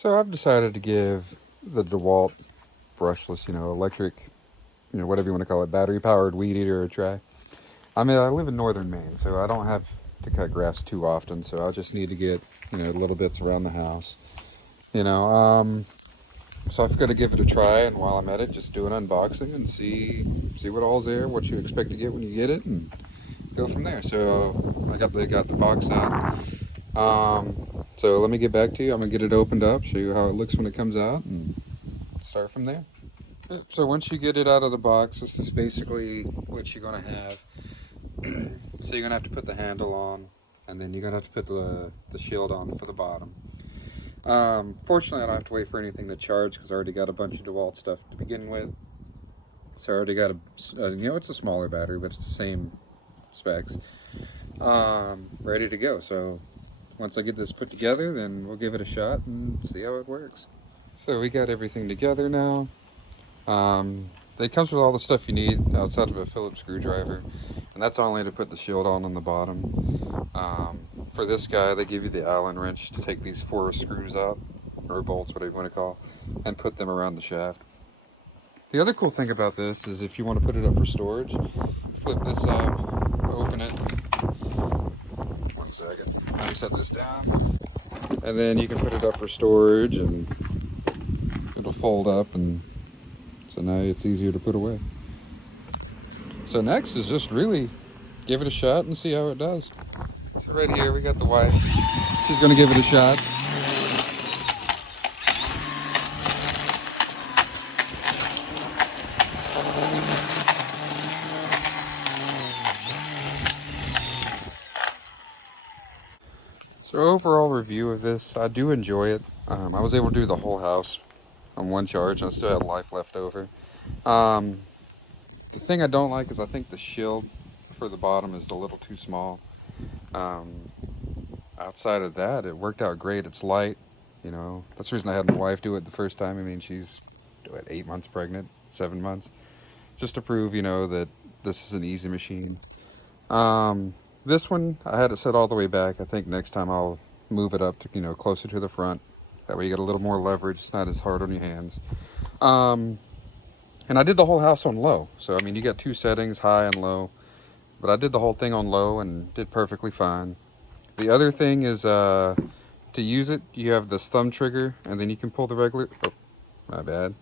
So I've decided to give the Dewalt brushless, electric, whatever you want to call it, battery-powered weed eater a try. I mean, I live in northern Maine, so I don't have to cut grass too often, so I just need to get, little bits around the house. You know, um, so I've got to give it a try, and while I'm at it, just do an unboxing and see what all's there, what you expect to get when you get it, and go from there. So I got the box out. So let me get back to you. I'm gonna get it opened up, show you how it looks when it comes out, and start from there. So once you get it out of the box, this is basically what you're gonna have. So you're gonna have to put the handle on, and then you're gonna have to put the shield on for the bottom. Fortunately, I don't have to wait for anything to charge because I already got a bunch of Dewalt stuff to begin with. So I already got it's a smaller battery, but it's the same specs. Ready to go. So once I get this put together, then we'll give it a shot and see how it works. So we got everything together now. It comes with all the stuff you need outside of a Phillips screwdriver, and that's only to put the shield on the bottom. For this guy, they give you the Allen wrench to take these 4 screws out, or bolts, whatever you want to call, and put them around the shaft. The other cool thing about this is if you want to put it up for storage, flip this up, open it. One second. Let me set this down. And then you can put it up for storage and it'll fold up, and so now it's easier to put away. So next is just really give it a shot and see how it does. So right here we got the wife. She's gonna give it a shot. So overall review of this, I do enjoy it. I was able to do the whole house on one charge, and I still had life left over. The thing I don't like is I think the shield for the bottom is a little too small. Outside of that, it worked out great. It's light, That's the reason I had my wife do it the first time. I mean, she's 8 months pregnant, 7 months, just to prove, that this is an easy machine. This one, I had it set all the way back. I think next time I'll move it up to, closer to the front. That way you get a little more leverage. It's not as hard on your hands. And I did the whole house on low. So, I mean, you got 2 settings, high and low. But I did the whole thing on low and did perfectly fine. The other thing is, to use it, you have this thumb trigger, and then you can pull the regular, oh, my bad.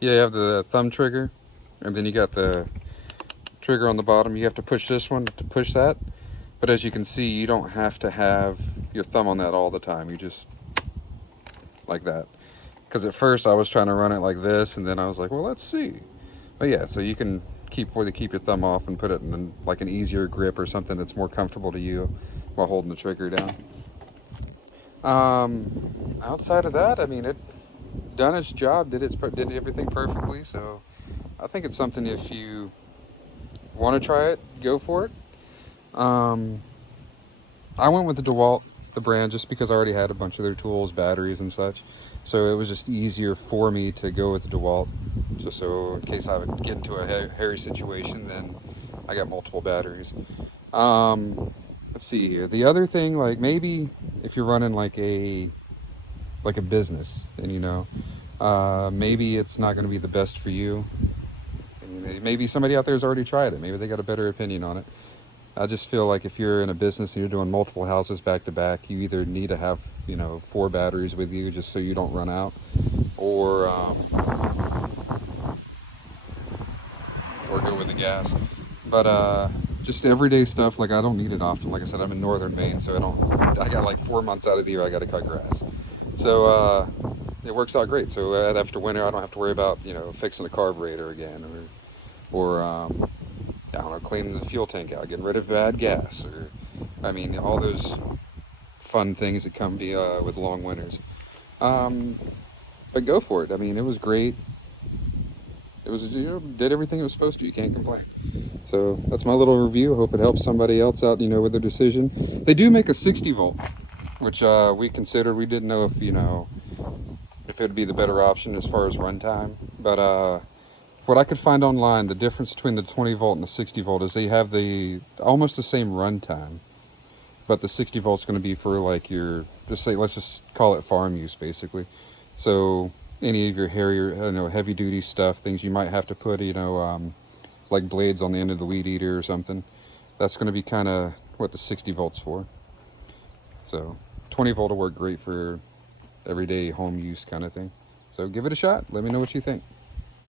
Yeah, you have the thumb trigger, and then you got the trigger on the bottom. You have to push this one to push that. But as you can see, you don't have to have your thumb on that all the time. You just, like that. Because at first I was trying to run it like this, and then I was like, well, let's see. But yeah, so you can keep your thumb off and put it in like an easier grip or something that's more comfortable to you while holding the trigger down. Outside of that, I mean, it done its job, did everything perfectly. So I think it's something, if you want to try it, go for it. I went with the Dewalt, the brand, just because I already had a bunch of their tools, batteries and such. So it was just easier for me to go with the Dewalt, just so in case I would get into a hairy situation, then I got multiple batteries. Let's see here. The other thing, like maybe if you're running like a business, and maybe it's not going to be the best for you. And maybe somebody out there has already tried it. Maybe they got a better opinion on it. I just feel like if you're in a business and you're doing multiple houses back to back, you either need to have 4 batteries with you just so you don't run out, or go with the gas. But just everyday stuff, like I don't need it often. Like I said, I'm in northern Maine, so I got like 4 months out of the year I got to cut grass. So it works out great. So after winter, I don't have to worry about fixing a carburetor again, or I don't know, cleaning the fuel tank out, getting rid of bad gas, or I mean, all those fun things that come with long winters. But go for it. I mean, it was great. It was, did everything it was supposed to. You can't complain. So that's my little review. I hope it helps somebody else out, with their decision. They do make a 60 volt, which we considered. We didn't know if it would be the better option as far as runtime. But what I could find online, the difference between the 20 volt and the 60 volt is they have almost the same runtime. but the 60 volts going to be for like your, just say, let's just call it farm use basically. So any of your heavy duty stuff, things you might have to put, like blades on the end of the weed eater or something, that's going to be kind of what the 60 volts for. So 20 volt will work great for everyday home use kind of thing. So give it a shot. Let me know what you think.